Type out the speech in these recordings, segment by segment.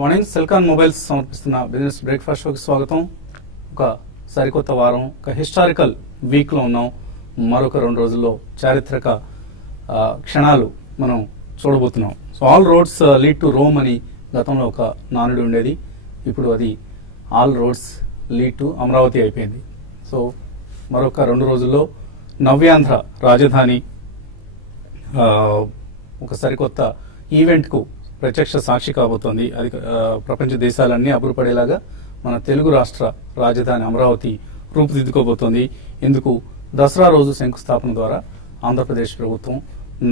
Morning Celkon mobiles సమర్పిస్తున్న business breakfast షోకి స్వాగతం. ఒక సరికొత్త వారం, ఒక హిస్టారికల్ వీక్ లో ఉన్నాం. మరొక 2 రోజుల్లో చారిత్రక క్షణాలు మనం చూడబోతున్నాం. So all roads lead to Rome అని గతంలో ఒక నానుడి ఉండేది. ఇప్పుడు అది all roads lead to Amaravati అయిపోయింది. సో మరొక 2 రోజుల్లో నవ్యాంధ్ర రాజధాని ఒక సరికొత్త ఈవెంట్ కు ప్రత్యక్ష సాక్షి కాబోతోంది. అది ప్రపంచ దేశాలన్నీ అబ్బురపడేలాగా మన తెలుగు రాష్ట్ర రాజధాని అమరావతి రూపుదిద్దుకోబోతోంది. ఇందుకు దసరా రోజు శంకుస్థాపన ద్వారా ఆంధ్రప్రదేశ్ ప్రభుత్వం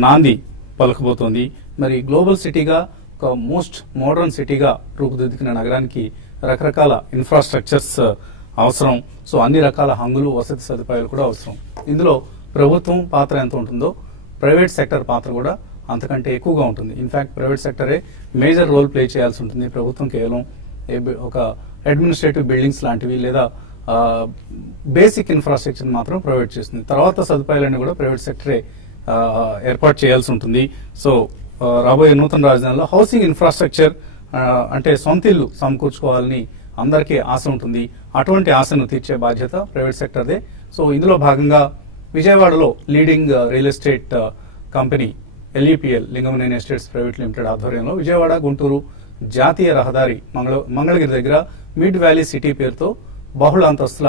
నాంది పలకబోతోంది. మరి గ్లోబల్ సిటీగా, ఒక మోస్ట్ మోడర్న్ సిటీగా రూపుదిద్దుకున్న నగరానికి రకరకాల ఇన్ఫ్రాస్ట్రక్చర్స్ అవసరం. సో అన్ని రకాల హంగులు, వసతి సదుపాయాలు కూడా అవసరం. ఇందులో ప్రభుత్వం పాత్ర ఎంత ఉంటుందో ప్రైవేట్ సెక్టర్ పాత్ర కూడా అంతకంటే ఎక్కువగా ఉంటుంది. ఇన్ఫాక్ట్ ప్రైవేట్ సెక్టరే మేజర్ రోల్ ప్లే చేయాల్సి ఉంటుంది. ప్రభుత్వం కేవలం ఒక అడ్మినిస్ట్రేటివ్ బిల్డింగ్స్ లాంటివి లేదా బేసిక్ ఇన్ఫ్రాస్ట్రక్చర్ మాత్రం ప్రొవైడ్ చేస్తుంది. తర్వాత సదుపాయాలన్నీ కూడా ప్రైవేట్ సెక్టరే ఏర్పాటు చేయాల్సి ఉంటుంది. సో రాబోయే నూతన రాజధానిలో హౌసింగ్ ఇన్ఫ్రాస్ట్రక్చర్ అంటే సొంత ఇల్లు సమకూర్చుకోవాలని అందరికీ ఆశ ఉంటుంది. అటువంటి ఆశను తీర్చే బాధ్యత ప్రైవేట్ సెక్టర్దే. సో ఇందులో భాగంగా విజయవాడలో leading real estate company LEPL Lingamaneni estates private limited ఆధ్వర్యంలో విజయవాడ గుంటూరు జాతీయ రహదారి మంగళగిరి దగ్గర మిడ్ వ్యాలీ సిటీ పేరుతో బహుళ అంతస్తుల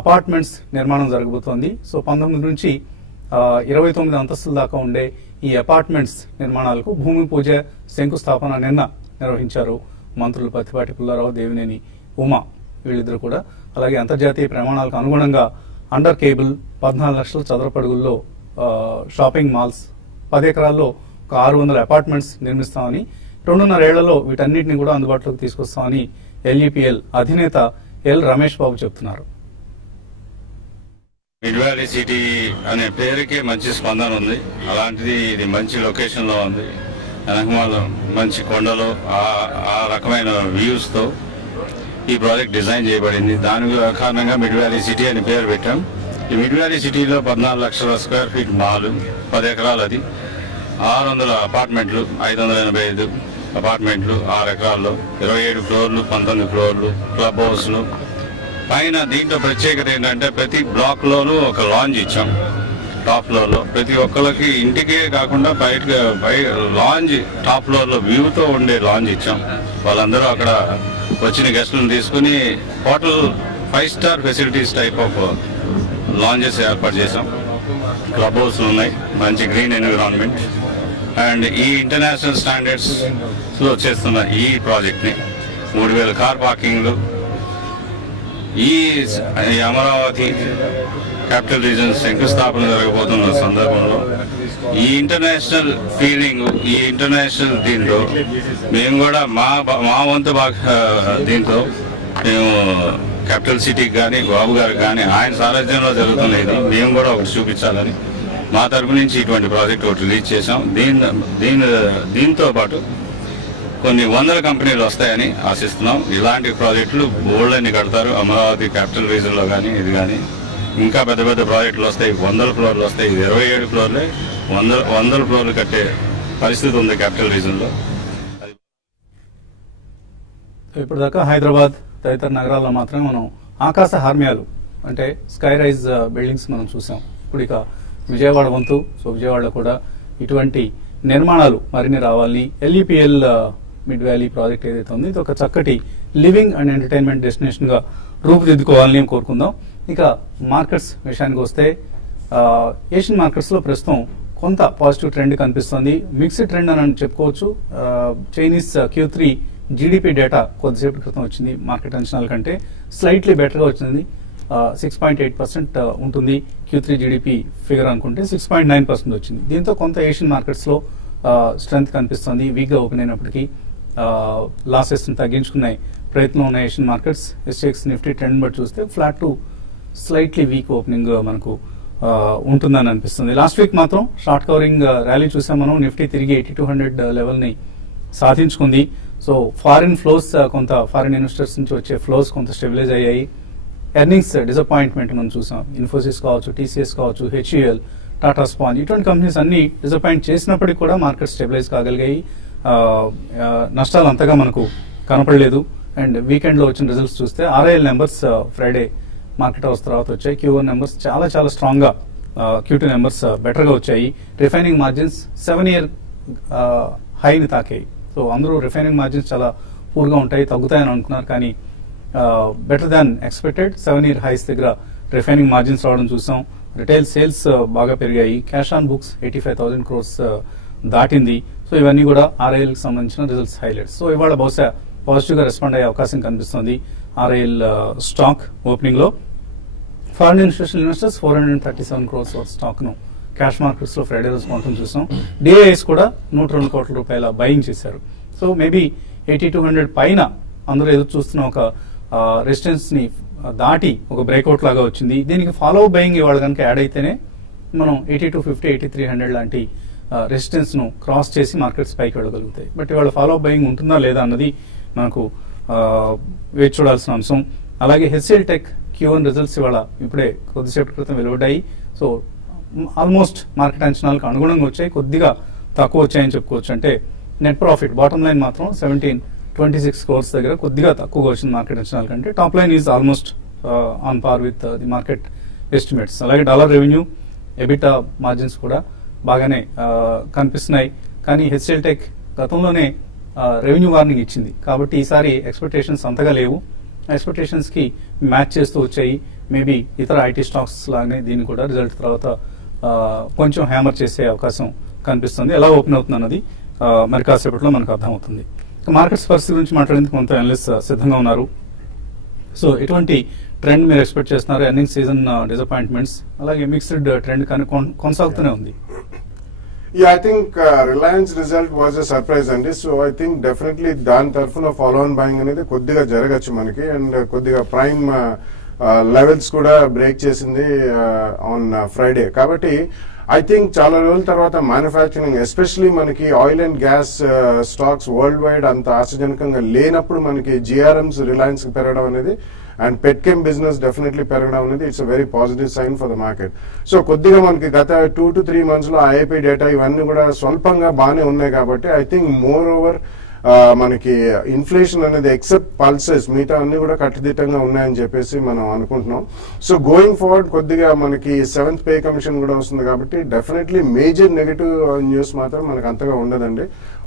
అపార్ట్మెంట్స్ నిర్మాణం జరగబోతోంది. సో 19 నుంచి 29 అంతస్తుల దాకా ఉండే ఈ అపార్ట్మెంట్స్ నిర్మాణాలకు భూమి పూజ, శంకుస్థాపన నిన్న నిర్వహించారు మంత్రులు పత్తిపాటి పుల్లారావు, దేవినేని ఉమా వీళ్ళిద్దరు కూడా. అలాగే అంతర్జాతీయ ప్రమాణాలకు అనుగుణంగా అండర్ కేబుల్ 14 లక్షల చదరపు అడుగుల్లో షాపింగ్ మాల్స్, 10 ఎకరాల్లో ఒక 600 అపార్ట్మెంట్స్ నిర్మిస్తామని, 2.5 ఏళ్లలో వీటన్నిటిని కూడా అందుబాటులోకి తీసుకొస్తామని LEPL అధినేత ఎల్ రమేష్ బాబు చెప్తున్నారు. మిడ్ వ్యాలీ సిటీ అనే పేరుకి మంచి స్పందన ఉంది. అలాంటిది ఇది మంచి లొకేషన్ లో ఉంది. వెనకమాల మంచి కొండలు, ఆ రకమైన వ్యూస్ తో ఈ ప్రాజెక్ట్ డిజైన్ చేయబడింది. దాని కారణంగా మిడ్ వ్యాలీ సిటీ అని పేరు పెట్టాం. ఈ మిడ్ వ్యాలీ సిటీలో 14 లక్షల స్క్వేర్ ఫీట్ మాల్, 10 ఎకరాలు, అది 600 అపార్ట్మెంట్లు, 585 అపార్ట్మెంట్లు 6 ఎకరాల్లో, 27 ఫ్లోర్లు, 19 ఫ్లోర్లు, క్లబ్ హౌస్లు పైన. దీంట్లో ప్రత్యేకత ఏంటంటే ప్రతి బ్లాక్ లోనూ ఒక లాంజ్ ఇచ్చాం. టాప్ ఫ్లోర్ లో ప్రతి ఒక్కరికి ఇంటికే కాకుండా బయట లాంజ్, టాప్ ఫ్లోర్ లో వ్యూతో ఉండే లాంజ్ ఇచ్చాం. వాళ్ళందరూ అక్కడ వచ్చిన గెస్టులను తీసుకుని hotel 5 star facilities type of lounges ఏర్పాటు చేశాం. క్లబ్ హౌస్లు ఉన్నాయి, మంచి గ్రీన్ ఎన్విరాన్మెంట్. అండ్ ఈ ఇంటర్నేషనల్ స్టాండర్డ్స్ లో చేస్తున్న ఈ ప్రాజెక్ట్ ని 3000 కార్ పార్కింగ్లు, ఈ అమరావతి క్యాపిటల్ రీజన్ శంకుస్థాపన జరగబోతున్న సందర్భంలో ఈ ఇంటర్నేషనల్ ఫీలింగ్, ఈ ఇంటర్నేషనల్ దీంతో మేము కూడా మా వంతు దీంతో మేము క్యాపిటల్ సిటీకి కానీ, బాబు గారికి కానీ ఆయన సారథ్యంలో జరుగుతున్నది మేము కూడా ఒకటి చూపించాలని మా తరపు నుంచి ఇటువంటి ప్రాజెక్ట్ ఒకటి రిలీజ్ చేశాం. దీంతో పాటు కొన్ని 100 కంపెనీలు వస్తాయని ఆశిస్తున్నాం. ఇలాంటి ప్రాజెక్టులు బోల్డ్ అని కడతారు అమరావతి క్యాపిటల్ రీజన్ లో కానీ, ఇది కానీ ఇంకా పెద్ద పెద్ద ప్రాజెక్టులు వస్తాయి. 100 ఫ్లోర్లు వస్తాయి. 27 ఫ్లోర్లే 100 ఫ్లోర్లు కట్టే పరిస్థితి ఉంది క్యాపిటల్ రీజన్ లో. ఇప్పటిదాకా హైదరాబాద్ తదితర నగరాల్లో మాత్రమే మనం ఆకాశ హార్మ్యాలు అంటే స్కై రైజ్ బిల్డింగ్స్ మనం చూసాం. ఇప్పుడు ఇక విజయవాడ వంతు. సో విజయవాడలో కూడా ఇటువంటి నిర్మాణాలు మరిన్ని రావాలని LEPL మిడ్ వ్యాలీ ప్రాజెక్ట్ ఏదైతే ఉందో ఇది ఒక చక్కటి లివింగ్ అండ్ ఎంటర్టైన్మెంట్ డెస్టినేషన్ గా రూపుదిద్దుకోవాలని కోరుకుందాం. ఇక మార్కెట్స్ విషయానికి వస్తే ఏషియన్ మార్కెట్స్ లో ప్రస్తుతం కొంత పాజిటివ్ ట్రెండ్ కనిపిస్తోంది. మిక్స్డ్ ట్రెండ్ అని చెప్పుకోవచ్చు. చైనీస్ Q3 GDP డేటా కొద్దిసేపటి క్రితం వచ్చింది. మార్కెట్ అంచనాల కంటే స్లైట్లీ బెటర్గా వచ్చింది. 6.8% ఉంటుంది. Q3 GDP ఫిగర్ అనుకుంటే 6.9% వచ్చింది. దీంతో కొంత ఏషియన్ మార్కెట్స్ లో స్ట్రెంత్ కనిపిస్తుంది. వీక్ గా ఓపెన్ అయినప్పటికీ లాసెస్ తగ్గించుకునే ప్రయత్నం ఉన్న Asian markets. SGX Nifty trend బట్టి చూస్తే flat to slightly week opening మనకు ఉంటుందని అనిపిస్తుంది. లాస్ట్ వీక్ మాత్రం షార్ట్ కవరింగ్ ర్యాలీ చూసాం మనం. నిఫ్టీ తిరిగి 8200 లెవెల్ ని సాధించుకుంది. సో ఫారిన్ ఫ్లోస్, కొంత ఫారిన్ ఇన్వెస్టర్స్ నుంచి వచ్చే ఫ్లోస్ కొంత స్టెబిలైజ్ అయ్యాయి. ఎర్నింగ్స్ డిసప్పాయింట్మెంట్ మనం చూసాం. ఇన్ఫోసిస్ కావచ్చు, TCS కావచ్చు, HUL, టాటా స్పాంజ్ ఇటువంటి కంపెనీస్ అన్ని డిసప్పాయింట్ చేసినప్పటికీ కూడా మార్కెట్ స్టెబిలైజ్ కాగలిగాయి. నష్టాలు అంతగా మనకు కనపడలేదు. అండ్ వీకెండ్ లో వచ్చిన రిజల్ట్స్ చూస్తే RIL numbers Friday market hours తర్వాత వచ్చాయి. Q1 నెంబర్స్ చాలా చాలా స్ట్రాంగ్ గా, Q2 నెంబర్స్ బెటర్ గా వచ్చాయి. రిఫైనింగ్ మార్జిన్స్ 7-year హైని తాకాయి. సో అందరూ రిఫైనింగ్ మార్జిన్స్ చాలా పూర్గా ఉంటాయి, తగ్గుతాయని అనుకున్నారు, కానీ better than expected 7-year highs దగ్గర రిఫైనింగ్ మార్జిన్స్ రావడం చూసాం. రిటైల్ సేల్స్ బాగా పెరిగాయి. క్యాష్ ఆన్ బుక్స్ 85,000 crores దాటింది. సో ఇవన్నీ కూడా RIL కి సంబంధించిన రిజల్ట్స్ హైలైట్స్. సో ఇవాళ బహుశా పాజిటివ్ గా రెస్పాండ్ అయ్యే అవకాశం కనిపిస్తుంది RIL స్టాక్ ఓపెనింగ్ లో. Foreign institutional investors 437 crores stock ను క్యాష్ మార్కెట్స్ లో ఫ్రైడే రోజు కొనడం చూసాం. DIIs కూడా 102 కోట్ల రూపాయల బయింగ్ చేశారు. సో మేబీ 8200 పైన అందరూ ఎదురు చూస్తున్న ఒక రెసిస్టెన్స్ ని దాటి ఒక బ్రేక్అవుట్ లాగా వచ్చింది. దీనికి ఫాలో బయింగ్ ఇవాళ కనుక యాడ్ అయితేనే మనం 8250, 8300 లాంటి రెసిస్టెన్స్ ను క్రాస్ చేసి మార్కెట్స్ పైకి వెళ్ళగలుగుతాయి. బట్ ఇవాళ ఫాలో బయింగ్ ఉంటుందా లేదా అన్నది మనకు వేచి చూడాల్సిన అంశం. అలాగే HCL Tech Q1 రిజల్ట్స్ ఇవాళ ఇప్పుడే కొద్దిసేపటి క్రితం వెలువడ్డాయి. సో ఆల్మోస్ట్ మార్కెట్ అంచనాలకు అనుగుణంగా వచ్చాయి, కొద్దిగా తక్కువ వచ్చాయని చెప్పుకోవచ్చు. అంటే నెట్ ప్రాఫిట్ బాటమ్ లైన్ మాత్రం 1726 crores దగ్గర కొద్దిగా తక్కువగా వచ్చింది మార్కెట్ అంచనాల కంటే. Top line is almost on par with the market estimates. అలాగే డాలర్ రెవెన్యూ, ఎబిటా మార్జిన్స్ కూడా బాగానే కనిపిస్తున్నాయి. కానీ HCL Tech గతంలోనే రెవెన్యూ వార్నింగ్ ఇచ్చింది కాబట్టి ఈసారి ఎక్స్పెక్టేషన్స్ అంతగా లేవు. ఎక్స్పెక్టేషన్స్ కి మ్యాచ్ చేస్తూ వచ్చాయి. మేబీ ఇతర ఐటీ స్టాక్స్ లాగానే దీన్ని కూడా రిజల్ట్ తర్వాత కొంచెం హ్యామర్ చేసే అవకాశం కనిపిస్తుంది. ఎలా ఓపెన్ అవుతుంది అన్నది మరి కాసేపట్లో మనకు అర్థమవుతుంది. మార్కెట్స్ పరిస్థితి గురించి మాట్లాడేందుకు మనతో అనలిస్ట్ సిద్ధంగా ఉన్నారు. సో ఎటువంటి ట్రెండ్ మీరు ఎక్స్పెక్ట్ చేస్తున్నారు? ఎర్నింగ్ సీజన్ డిసప్పాయింట్మెంట్స్, అలాగే మిక్స్డ్ ట్రెండ్ కానీ కొనసాగుతూనే ఉంది. Yeah, I think Reliance result was a surprise అండి. సో I think definitely దాని తరఫున ఫాలో ఆన్ బయింగ్ అనేది కొద్దిగా జరగచ్చు మనకి. అండ్ కొద్దిగా ప్రైమ్ లెవెల్స్ కూడా బ్రేక్ చేసింది ఆన్ ఫ్రైడే. కాబట్టి ఐ థింక్ చాలా రోజుల తర్వాత మ్యానుఫ్యాక్చరింగ్, ఎస్పెషలీ మనకి oil and gas stocks world wide అంత ఆశాజనకంగా లేనప్పుడు మనకి GRMs రిలయన్స్ పెరగడం అనేది అండ్ పెట్కెమ్ బిజినెస్ డెఫినెట్లీ పెరగడం అనేది it's a very positive sign for the market. So కొద్దిగా మనకి గత 2 to 3 months లో IIP డేటా ఇవన్నీ కూడా స్వల్పంగా బాగానే ఉన్నాయి కాబట్టి ఐ థింక్ మోర్ ఓవర్ మనకి ఇన్ఫ్లేషన్ అనేది ఎక్సెప్ట్ పల్సెస్ మిగతా అన్ని కూడా కట్టుదిట్టంగా ఉన్నాయని చెప్పేసి మనం అనుకుంటున్నాం. సో గోయింగ్ ఫార్వర్డ్ కొద్దిగా మనకి 7th పే కమిషన్ కూడా వస్తుంది కాబట్టి డెఫినెట్లీ మేజర్ నెగటివ్ న్యూస్ మాత్రం మనకు అంతగా ఉండదండి.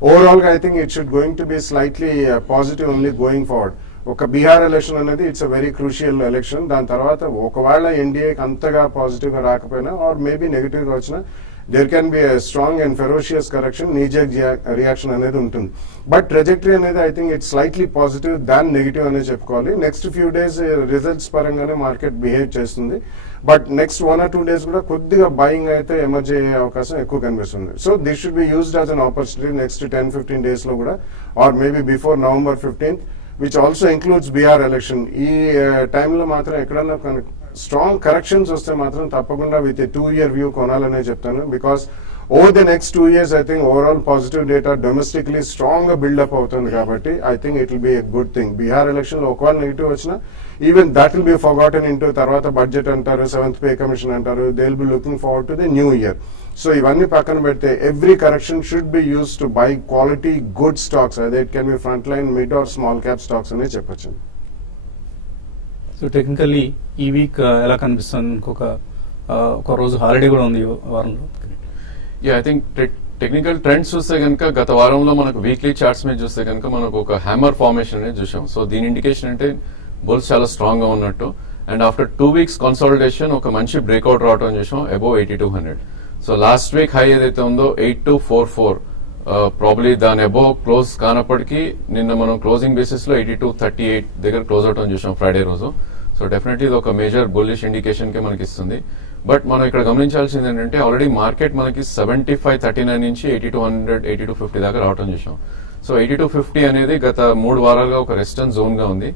ఓవరాల్ గా I think it should going to be slightly positive only going forward. ఒక బీహార్ ఎలక్షన్ అనేది it's a very crucial election. దాని తర్వాత ఒకవేళ ఎన్డీఏకి అంతగా పాజిటివ్ గా రాకపోయినా ఆర్ మేబీ నెగటివ్ గా వచ్చినా there can be strong and ferocious correction, knee jerk reaction అనేది ఉంటుంది. బట్ ట్రెజెక్టరీ అనేది I think it's slightly positive than negative అనేది చెప్పుకోవాలి. నెక్స్ట్ ఫ్యూ డేస్ రిజల్ట్స్ పరంగానే మార్కెట్ బిహేవ్ చేస్తుంది. బట్ నెక్స్ట్ 1 or 2 days కూడా కొద్దిగా బయింగ్ అయితే ఎమర్జ్ అయ్యే అవకాశం ఎక్కువ కనిపిస్తుంది. So this should be used as an opportunity next 10-15 days లో కూడా, or maybe before November 15th, which also includes Bihar election. ఈ టైంలో మాత్రం ఎక్కడన్నా స్ట్రాంగ్ కరెక్షన్స్ వస్తే మాత్రం తప్పకుండా విత్ ఏ 2-year వ్యూ కొనాలనే చెప్తాను. Because over the next 2 years I think overall positive data domestically strong గా బిల్డప్ అవుతుంది కాబట్టి I think it will be a good thing. Bihar election లో ఒకవేళ నెగిటివ్ వచ్చినా even that will be forgotten into తర్వాత budget అంటారు, 7th పే కమిషన్ అంటారు, they will be looking forward to the new year. So ఇవన్నీ పక్కన పెడితే every correction should be use to buy quality good stocks. అదే it can be front line, mid are small cap stocks అనే చెప్పొచ్చు. So technically ఈ week ఎలా కనిపిస్తుంది? ఒక రోజు హాలిడే కూడా ఉంది వారంలో. ఐ థింక్ టెక్నికల్ ట్రెండ్స్ చూస్తే కనుక గత వారంలో మనకు వీక్లీ చార్ట్స్ మీద చూస్తే కనుక మనకు ఒక హ్యామర్ ఫార్మేషన్ అనేది చూసాం. సో దీని ఇండికేషన్ అంటే బుల్స్ చాలా స్ట్రాంగ్ గా ఉన్నట్టు. అండ్ ఆఫ్టర్ 2 weeks కన్సాలిడేషన్ ఒక మంచి బ్రేక్అవుట్ రావడం చూసాం above 8200. So last week high ఏదైతే ఉందో 8244 ప్రాబ్లీ దాని అబోవ్ క్లోజ్ కానప్పటికీ నిన్న మనం క్లోజింగ్ బేసిస్ లో 8238 దగ్గర క్లోజ్ అవటం చూసాం ఫ్రైడే రోజు. సో డెఫినెట్లీ ఇది ఒక మేజర్ బుల్లిష్ ఇండికేషన్ కే మనకి ఇస్తుంది. బట్ మనం ఇక్కడ గమనించాల్సింది ఏంటంటే ఆల్రెడీ మార్కెట్ మనకి 7539 నుంచి 8200, 8250 దాకా రావటం చూసాం. సో 8250 అనేది గత 3 వారాలుగా ఒక రెసిస్టెన్స్ జోన్ గా ఉంది.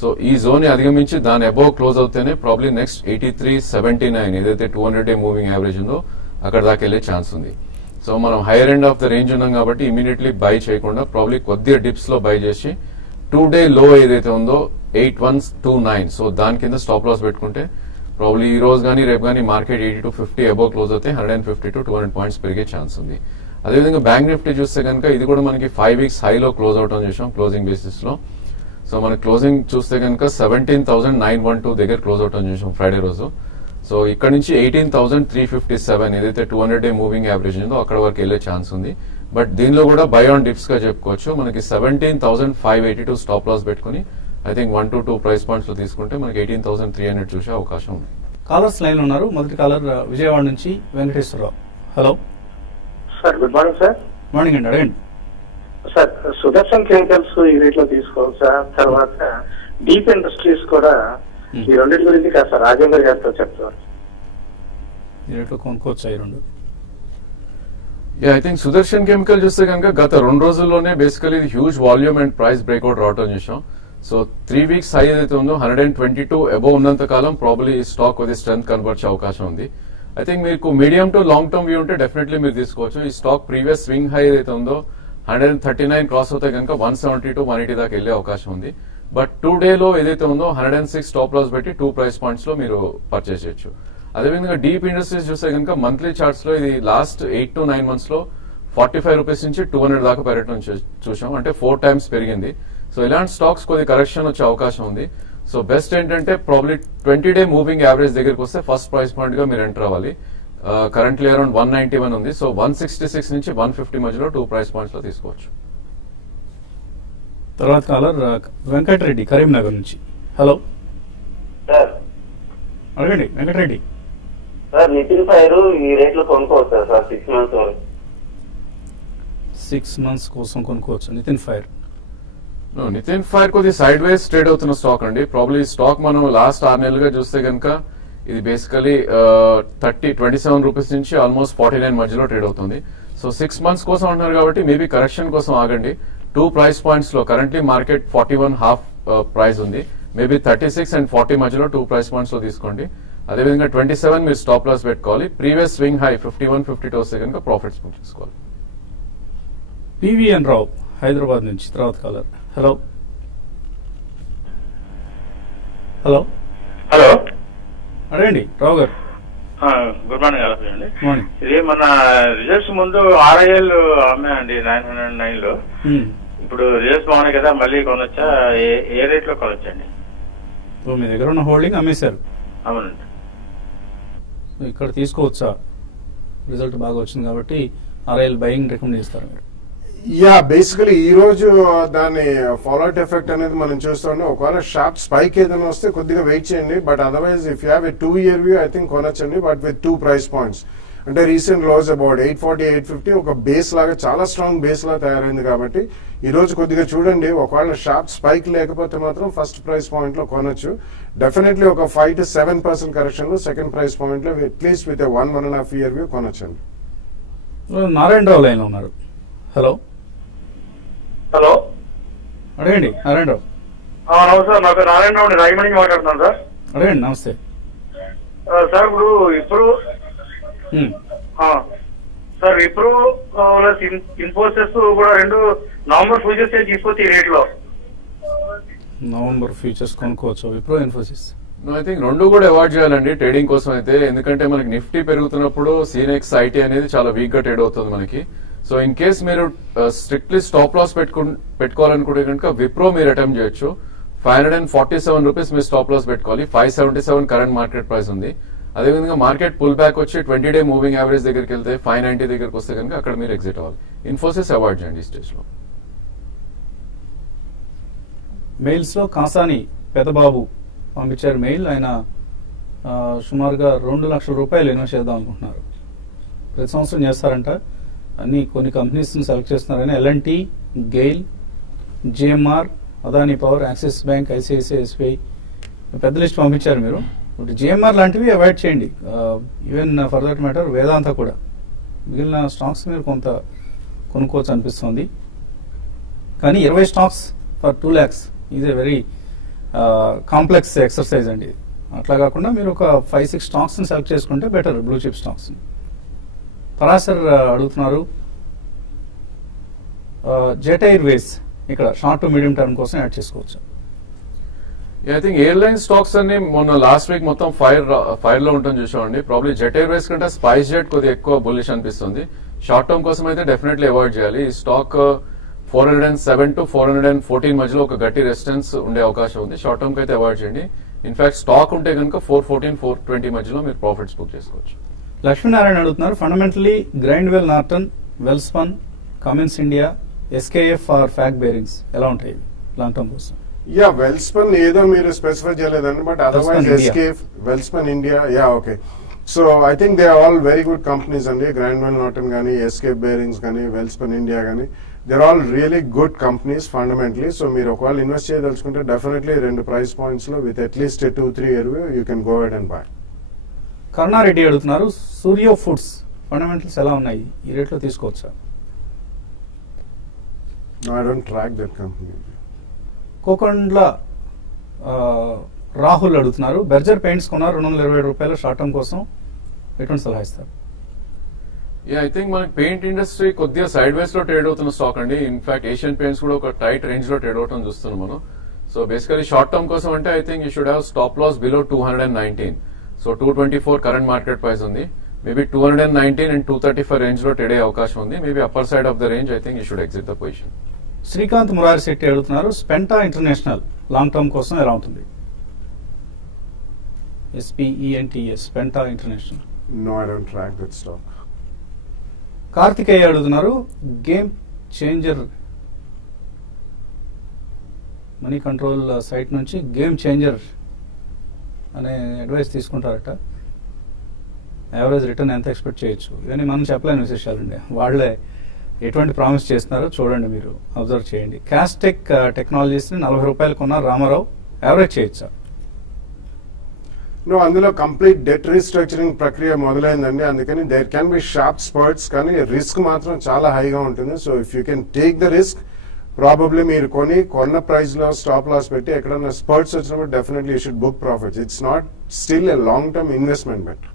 సో ఈ జోన్ ని అధిగమించి దాని అబోవ్ క్లోజ్ అవుతేనే ప్రాబ్లీ నెక్స్ట్ 8379 ఏదైతే 200-day మూవింగ్ యావరేజ్ ఉందో అక్కడ దాకా వెళ్లే ఛాన్స్ ఉంది. సో మనం higher end of the range ఉన్నాం కాబట్టి ఇమీడియట్లీ బై చేయకుండా ప్రాబ్లీ కొద్దిగా డిప్స్ లో బై చేసి 2-day లో ఏదైతే ఉందో 8129, సో దాని కింద స్టాప్ లాస్ పెట్టుకుంటే ప్రాబ్లీ ఈ రోజు కానీ రేపు కానీ మార్కెట్ 8250 అబోవ్ క్లోజ్ అవుతే 150 to 200 points పెరిగే ఛాన్స్ ఉంది. అదేవిధంగా బ్యాంక్ నిఫ్టీ చూస్తే కనుక ఇది కూడా మనకి 5 వీక్స్ హైలో క్లోజ్ అవటం చూసాం క్లోజింగ్ బేసిస్ లో. సో మన క్లోజింగ్ చూస్తే కనుక 17,912 దగ్గర క్లోజ్ అవటం చూసాం ఫ్రైడే రోజు. సో ఇక్కడ నుంచి 18,357 ఏదైతే 200-డే మూవింగ్ యావరేజ్ ఉందో అక్కడ వరకు వెళ్లే ఛాన్స్ ఉంది. బట్ దీనిలో కూడా బై ఆన్ డిప్స్ గా చెప్పుకోవచ్చు. మనకి 17,582 స్టాప్ లాస్ పెట్టుకుని I think 1 to 2 price points లో తీసుకుంటే మనకి 18,300 చూసే అవకాశం ఉంది. కాలర్స్ లైన్ లో ఉన్నారు. మొదటి కాలర్ విజయవాడ నుంచి Venkateswararao. Hello sir, good morning sir. Morning అండి, అడగండి సార్. సుదర్శన్ కెమికల్స్ ఈ రేట్ లో తీసుకోవాలి సార్. తర్వాత డీప్ ఇండస్ట్రీస్ కూడా ఈ రెండింటి గురించి కాస్త రాజేందర్ గారితో చెప్తారు. ఈ రేట్లో కొనుక్కోవచ్చు ఈ రెండు. ఐ థింక్ సుదర్శన్ కెమికల్ చూస్తే కనుక గత 2 రోజుల్లోనే basically huge volume and price breakout రావటం చూసాం. సో 3 వీక్స్ హై ఏదైతే ఉందో 122 అబోవ్ ఉన్నంత కాలం ప్రాబ్లీ ఈ స్టాక్ కొద్ది స్ట్రెంత్ కనబర్చే అవకాశం ఉంది. ఐ థింక్ మీకు medium to long term view ఉంటే డెఫినెట్లీ మీరు తీసుకోవచ్చు. ఈ స్టాక్ ప్రీవియస్ స్వింగ్ హై ఏదైతే ఉందో 139 క్రాస్ అవుతే కనుక 170 to 180 దాకా వెళ్లే అవకాశం ఉంది. బట్ 2 డేలో ఏదైతే ఉందో 106 స్టాప్ లాస్ పెట్టి 2 ప్రైస్ పాయింట్స్ లో మీరు పర్చేస్ చేయొచ్చు. అదేవిధంగా డీప్ ఇండస్ట్రీస్ చూస్తే కనుక మంత్లీ చార్ట్స్ లో ఇది లాస్ట్ 8 to 9 months లో 45 రూపీస్ నుంచి 200 దాకా పెరగడం చూసాం. అంటే 4 times పెరిగింది. సో ఇలాంటి స్టాక్స్ కొద్ది కరెక్షన్ వచ్చే అవకాశం ఉంది. సో బెస్ట్ ఏంటంటే ప్రాబ్లీ 20-డే మూవింగ్ యావరేజ్ దగ్గరికి వస్తే ఫస్ట్ ప్రైస్ పాయింట్ గా మీరు ఎంటర్ అవ్వాలి. కరెంట్లీ అరౌండ్ 191 ఉంది. సో 166 నుంచి 150 మధ్యలో 2 ప్రైస్ పాయింట్స్ లో తీసుకోవచ్చు. తర్వాత కాలర్ వెంకటరెడ్డి కరీంనగర్ నుంచి. హలో సార్, అడగండి వెంకటరెడ్డి. సార్ నితిన్ ఫైర్ ఈ రేట్ లో కొనుక్కోవచ్చు సార్ 6 months వరకు. 6 months కోసం కొనుక్కోవచ్చు నితిన్ ఫైర్. నితిన్ ఫైర్ కొద్ది సైడ్ వైజ్ ట్రేడ్ అవుతున్న స్టాక్ అండి. ప్రాబ్లీ స్టాక్ మనం లాస్ట్ 6 నెలలుగా చూస్తే కనుక ఇది బేసికలీ 27 రూపీస్ నుంచి ఆల్మోస్ట్ 49 మధ్యలో ట్రేడ్ అవుతుంది. సో 6 months కోసం అంటున్నారు కాబట్టి మేబీ కరెక్షన్ కోసం ఆగండి. 2 ప్రైస్ పాయింట్స్ లో కరెంట్లీ మార్కెట్ 41.5 ప్రైస్ ఉంది. మేబీ 36 and 40 మధ్యలో 2 ప్రైస్ పాయింట్స్ లో తీసుకోండి. అదేవిధంగా 27 మీరు స్టాప్ లాస్ పెట్టుకోవాలి. ప్రీవియస్ స్వింగ్ హై 51, 52 వస్తే కనుక ప్రాఫిట్స్ బుక్ చేసుకోవాలి. పివిఎన్ రావు హైదరాబాద్ నుంచి తర్వాత కాలర్. హలో హలో హలో, అడగండి రావు గారు. గుడ్ మార్నింగ్ అండి. మార్నింగ్. ఇది మన రిజల్ట్స్ ముందు RIL అమ్మాయండి 909 లో. ఇప్పుడు రిజల్ట్స్ బాగున్నాయి కదా, మళ్ళీ కొనొచ్చా? ఏ రేట్ లో కొనొచ్చండి? మీ దగ్గర ఉన్న హోల్డింగ్ అమ్మేశారు. అవునండి. ఇక్కడ తీసుకోవచ్చా? రిజల్ట్ బాగా వచ్చింది కాబట్టి RIL బయింగ్ రికమెండ్ చేస్తారు మీరు. యా, బేసికలీ ఈ రోజు దాని ఫాలోఅవుట్ ఎఫెక్ట్ అనేది మనం చూస్తున్నాం. ఒకవేళ షార్ప్ స్పైక్ ఏదైనా వస్తే కొద్దిగా వెయిట్ చేయండి. But otherwise if you have a 2-year view I think కొనొచ్చండి. But with 2 price points. అంటే రీసెంట్ లోస్ అబౌట్ 840, 850 ఒక బేస్ లాగా చాలా స్ట్రాంగ్ బేస్ లా తయారైంది కాబట్టి ఈ రోజు కొద్దిగా చూడండి. ఒకవేళ షార్ప్ స్పైక్ లేకపోతే మాత్రం ఫస్ట్ ప్రైస్ పాయింట్ లో కొనొచ్చు. డెఫినెట్లీ ఒక 5 to 7% కరెక్షన్ లో సెకండ్ ప్రైస్ పాయింట్ లో అట్లీస్ట్ విత్ 1.5 year వ్యూ కొనొచ్చండి. నారాయణరావు లైన్ లో ఉన్నారు. హలో హలో, అడగండి నారాయణరావు. నమస్తే. నాకు నారాయణరావు రాయమణి మాట్లాడుతున్నాను సార్. అడగండి. నమస్తే సార్. ఇప్పుడు సార్ విప్రో ఇన్ఫోసిస్ కూడా 2 నవంబర్ ఫ్యూచర్స్ తీసుకొచ్చి ఈ రేట్ లో. నవంబర్ ఫ్యూచర్స్ కొనుక్కోవచ్చు విప్రో ఇన్ఫోసిస్. ఐ థింక్ 2 కూడా అవాయిడ్ చేయాలండి ట్రేడింగ్ కోసం అయితే. ఎందుకంటే మనకి నిఫ్టీ పెరుగుతున్నప్పుడు సీనెక్స్ ఐటీ అనేది చాలా వీక్ గా ట్రేడ్ అవుతుంది మనకి. సో ఇన్ కేస్ మీరు స్ట్రిక్ట్లీ స్టాప్ లాస్ పెట్టుకోవాలనుకుంటే కనుక విప్రో మీరు అటెంప్ట్ చేయొచ్చు. 547 రూపీస్ మీరు స్టాప్ లాస్ పెట్టుకోవాలి. 577 కరెంట్ మార్కెట్ ప్రైస్ ఉంది. అదేవిధంగా మార్కెట్ పుల్ బ్యాక్ వచ్చి 20-డే మూవింగ్ యావరేజ్ దగ్గరికి వెళ్తే 590 దగ్గరికి వస్తే కనుక అక్కడ మీరు ఎగ్జిట్ అవ్వాలి. ఇన్ఫోసిస్ అవాయిడ్ చేయండి ఈ స్టేజ్ లో. మెయిల్స్ లో కాసాని పెదబాబు పంపించారు మెయిల్. ఆయన సుమారుగా 2 లక్షల రూపాయలు ఇన్వెస్ట్ చేద్దాం అనుకుంటున్నారు. ప్రతి సంవత్సరం చేస్తారంట. కొన్ని కంపెనీస్ సెలెక్ట్ చేస్తున్నారని L&T, GAIL, GMR, Adani power, axis bank, ICICI, SBI పెద్ద లిస్ట్ పంపించారు మీరు. ఇప్పుడు GMR లాంటివి అవాయిడ్ చేయండి. ఈవెన్ ఫర్ దట్ మ్యాటర్ వేదాంత కూడా. మిగిలిన స్టాక్స్ మీరు కొంత కొనుక్కోవచ్చు అనిపిస్తుంది. కానీ 20 stocks for 2 lakhs is a very complex exercise అండి. అట్లా కాకుండా మీరు ఒక 5-6 స్టాక్స్ సెలెక్ట్ చేసుకుంటే better, blue chip stocks. Parashar అడుగుతున్నారు జెట్ ఎయిర్వేస్ ఇక్కడ షార్ట్ టు మీడియం టర్మ్ కోసం యాడ్ చేసుకోవచ్చు. ఐ థింక్ ఎయిర్లైన్ స్టాక్స్ అన్ని మొన్న లాస్ట్ వీక్ మొత్తం ఫైర్ లో ఉంటుంది చూసామండి. ప్రాబ్లీ జెట్ ఎయిర్వేస్ కంటే స్పైస్ జెట్ కొద్దిగా ఎక్కువ బుల్లిష్ అనిపిస్తుంది. షార్ట్ టర్మ్ కోసం అయితే డెఫినెట్లీ అవాయిడ్ చేయాలి. ఈ స్టాక్ 407 to 414 మధ్యలో ఒక గట్టి రెసిస్టెన్స్ ఉండే అవకాశం ఉంది. షార్ట్ టర్మ్ కి అయితే అవాయిడ్ చేయండి. ఇన్ఫాక్ట్ స్టాక్ ఉంటే కనుక 414, 420 మధ్యలో మీరు ప్రాఫిట్స్ బుక్ చేసుకోవచ్చు. లక్ష్మీనారాయణ అడుగుతున్నారు, fundamentally Grindwell Norton, Welspun, Cummins India, SKF or FAG bearings ఎలా ఉంటాయి లాంగ్ టర్మ్ కోసం? యా, వెల్స్పన్ ఏదో మీరు స్పెసిఫై చేయలేదండి, but otherwise SKF, Welspun India, yeah okay. So I think they are all very good companies అండి. గ్రైండ్వెల్ నార్టన్ కానీ, ఎస్కేఎఫ్ బేరింగ్స్ కానీ, Welspun India కానీ, they're all really good companies fundamentally. So మీరు ఒకవేళ ఇన్వెస్ట్ చేయదలుచుకుంటే డెఫినెట్లీ 2 ప్రైస్ పాయింట్స్ లో with at least 2-3 year you can go ahead and buy. Karunareddy అడుగుతున్నారు, సూర్యో foods fundamentals ఎలా ఉన్నాయి, ఈ రేట్లో తీసుకోవచ్చా? No, I don't track that company. కోకొండ్ల Rahul అడుగుతున్నారు, బెర్జర్ పెయింట్స్ కొన్నారు ₹220 షార్ట్ టర్మ్ కోసం, ఎటువంటి సలహా ఇస్తారు? ఐ థింక్ మనకి పెయింట్ ఇండస్ట్రీ కొద్దిగా సైడ్ వేస్ లో ట్రేడ్ అవుతున్న స్టాక్ అండి. ఇన్ఫాక్ట్ ఏషియన్ పెయింట్స్ కూడా ఒక టైట్ రేంజ్ లో ట్రేడ్ అవడం చూస్తున్నాం మనం. సో బేసికలీ షార్ట్ టర్మ్ కోసం అంటే I think you should have stop loss below 219. So 224 current market price ఉంది. మేబీ 219 and 235 రేంజ్ లో ట్రేడ్ అయ్యే అవకాశం ఉంది. Maybe upper side of the range I think you should exit the position. Srikanth Murari Shetty అడుగుతున్నారు, Spenta International long term కోసం ఎలా ఉంటుంది? SPENTA, Spenta International. No, I don't track that stock. Karthikeya అడుగుతున్నారు, game changer Moneycontrol site నుంచి గేమ్ చేంజర్ అనే advice తీసుకుంటారట. Average return ఎంత expect చేయొచ్చు? ఇవన్నీ మనం చెప్పలేని విశేషాలండి. వాళ్ళే ఎటువంటి ప్రామిస్ చేస్తున్నారో చూడండి, మీరు అబ్జర్వ్ చేయండి. క్యాస్టెక్ టెక్నాలజీస్ని ₹40 కొన్నారు రామారావు, యావరేజ్ చేయొచ్చా? No, అందులో కంప్లీట్ డెట్ రీస్ట్రక్చరింగ్ ప్రక్రియ మొదలైందండి. అందుకని there can be sharp spurts, కానీ రిస్క్ మాత్రం చాలా హైగా ఉంటుంది. So if you can take the risk, probably మీరు కొన్న ప్రైస్ లో స్టాప్ లాస్ పెట్టి ఎక్కడన్నా స్పర్ట్స్ వచ్చినప్పుడు definitely you should book profits. It's not still a long term investment bet.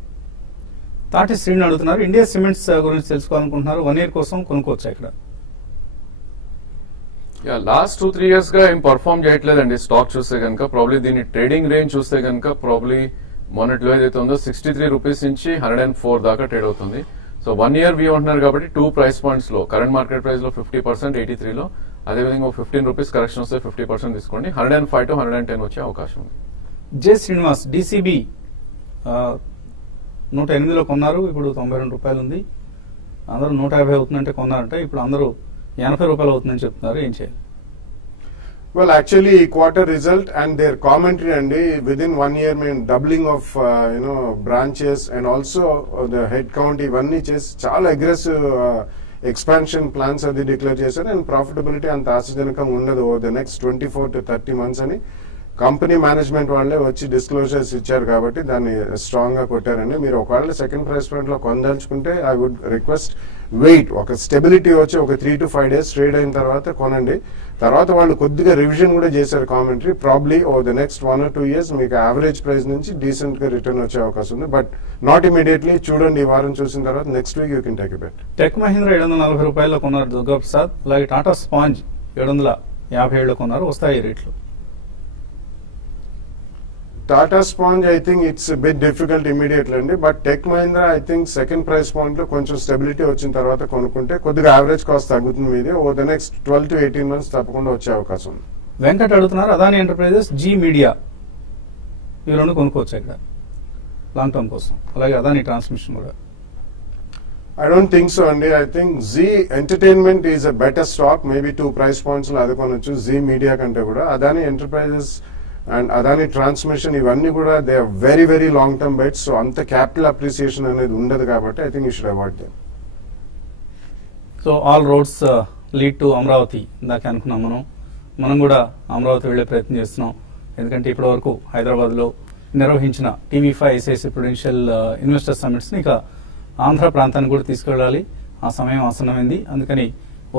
Thati Srini అడుగుతున్నారు, ఇండియా సిమెంట్స్ గురించి తెలుసుకోవాలనుకుంటున్నారు, 1 year కోసం కొనుక్కోవచ్చా ఇక్కడ? లాస్ట్ 2-3 years గా ఏం పర్ఫార్మ్ చేయట్లేదండి స్టాక్ చూస్తే కనుక. ప్రాబ్లీ దీని ట్రేడింగ్ రేంజ్ చూస్తే కనుక ప్రాబ్లీ మొన్నట్లో ఏదైతే ఉందో ₹63 నుంచి 104 దాకా ట్రేడ్ అవుతుంది. సో 1 year వ్యూ ఉంటున్నారు కాబట్టి 2 ప్రైస్ పాయింట్స్ లో కరెంట్ మార్కెట్ ప్రైస్ లో 50%, 83 లో, అదేవిధంగా ₹15 కరెక్షన్ వస్తే 50% తీసుకోండి. 105 to 110 వచ్చే అవకాశం ఉంది. జె శ్రీనివాస్, DCB 108లో కొన్నారు, ఇప్పుడు ₹92 ఉంది. అందరూ 150 అవుతుందంటే కొన్నారంటే, ఇప్పుడు అందరూ ₹80 అవుతుందని చెప్తున్నారు, ఏం చేయాలి? Well, actually, quarter result and their commentary and within 1 year, doubling of branches and also the head count. Ivanni chesi chaala aggressive expansion plans adi declare chesaru, and profitability anta asajanakam undadu over the next 24 to 30 months ani company management వాళ్ళే వచ్చి disclosures ఇచ్చారు కాబట్టి దాన్ని strong గా కొట్టారండి. మీరు ఒకవేళ second price point లో కొనదలుచుకుంటే I would request wait, ఒక స్టెబిలిటీ వచ్చి ఒక 3 to 5 days ట్రేడ్ అయిన తర్వాత కొనండి. తర్వాత వాళ్ళు కొద్దిగా రివిజన్ కూడా చేశారు commentary. Probably over the next 1 or 2 years మీకు యావరేజ్ ప్రైస్ నుంచి డీసెంట్ గా రిటర్న్ వచ్చే అవకాశం ఉంది. బట్ నాట్ ఇమీడియట్లీ, చూడండి ఈ వారం చూసిన తర్వాత next week you can take a bet. Tech Mahindra ₹740 కొన్నారు దుర్గా ప్రసాద్. అలాగే టాటా స్పాంజ్ 757 కొన్నారు, వస్తాయి రేట్లు? Tata Sponge, I think it's a bit difficult immediately, but Tech Mahindra, I think second price point lo koncham stability vachin tarvata konukunte koddiga average cost tagutundi media over the next 12 to 18 months tapakunda vache avakasam undi. Venkat అడుగుతున్నారు, Adani enterprises, G media, ఈ రెండు కొనుక్కోవచ్చు ఇక్కడ long term కోసం, అలాగే Adani transmission కూడా? I don't think so అండి. I think Z Entertainment is a better stock, maybe 2 price points lo adi konochu Z Media kante kuda. Adani Enterprises and Adani transmission ఇవన్నీ కూడా they are very very long term bets. So అంత capital appreciation అనేది ఉండదు కాబట్టి I think you should avoid them. So all roads lead to Amaravati ఇందాక అనుకున్నాం. మనం కూడా అమరావతి వెళ్లే ప్రయత్నం చేస్తున్నాం. ఎందుకంటే ఇప్పటి వరకు హైదరాబాద్ లో నిర్వహించిన TV5 ICICI Prudential investor summits ని ఇక ఆంధ్ర ప్రాంతానికి కూడా తీసుకెళ్ళాలి. ఆ సమయం ఆసన్నమైంది. అందుకని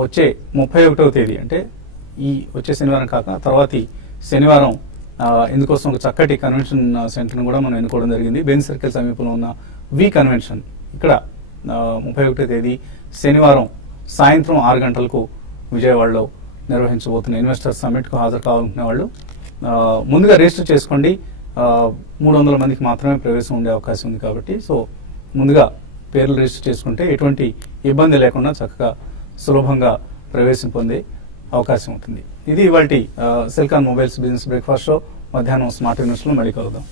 వచ్చే 31వ తేదీ అంటే ఈ వచ్చే శనివారం కాక తర్వాతి శనివారం ఇందుకోసం ఒక చక్కటి కన్వెన్షన్ సెంటర్ను కూడా మనం ఎన్నుకోవడం జరిగింది. బెన్ సర్కిల్ సమీపంలో ఉన్న వి కన్వెన్షన్. ఇక్కడ 31వ తేదీ శనివారం సాయంత్రం 6 గంటలకు విజయవాడలో నిర్వహించబోతున్న ఇన్వెస్టర్ సమ్మిట్కు హాజరు కావాలనుకునే వాళ్ళు ముందుగా రిజిస్టర్ చేసుకోండి. 300 మందికి మాత్రమే ప్రవేశం ఉండే అవకాశం ఉంది కాబట్టి సో ముందుగా పేర్లు రిజిస్టర్ చేసుకుంటే ఎటువంటి ఇబ్బంది లేకుండా చక్కగా సులభంగా ప్రవేశం పొందే అవకాశం ఉంటుంది. ఇది ఇవాల్టి Celkon mobiles business breakfast show. మధ్యాహ్నం స్మార్ట్ న్యూస్ లో మళ్ళీ కలుద్దాం.